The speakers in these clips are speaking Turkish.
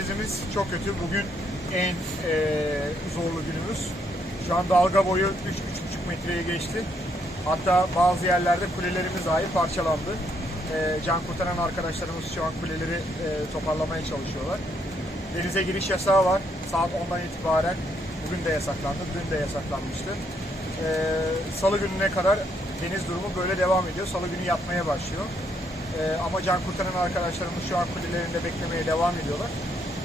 günlerdeyiz. Çok kötü. Bugün en e, zorlu günümüz. Şu an dalga boyu 3-3,5 metreye geçti. Hatta bazı yerlerde kulelerimiz dahi parçalandı. E, can kurtaran arkadaşlarımız şu an kuleleri e, toparlamaya çalışıyorlar. Denize giriş yasağı var. Saat 10'dan itibaren bugün de yasaklandı, dün de yasaklanmıştı. E, Salı gününe kadar deniz durumu böyle devam ediyor. Salı günü yatmaya başlıyor. E, ama can kurtaran arkadaşlarımız şu an kulelerinde beklemeye devam ediyorlar.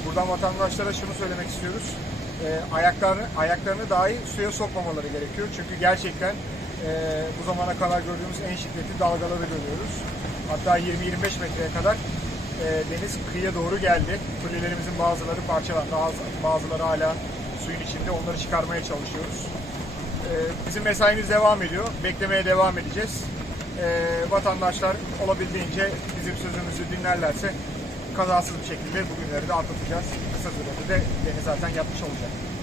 Buradan vatandaşlara şunu söylemek istiyoruz. E, ayaklarını, ayaklarını dahi suya sokmamaları gerekiyor. Çünkü gerçekten e, bu zamana kadar gördüğümüz en şiddetli dalgaları görüyoruz. Hatta 20-25 metreye kadar e, deniz kıyıya doğru geldi. Kulelerimizin bazıları parçalandı, bazı- bazıları hala suyun içinde. Onları çıkarmaya çalışıyoruz. E, bizim mesaimiz devam ediyor. Beklemeye devam edeceğiz. E, vatandaşlar olabildiğince bizim sözümüzü dinlerlerse kazasız bir şekilde bugünleri de atlatacağız. Kısa sürede de deniz zaten yapmış olacak.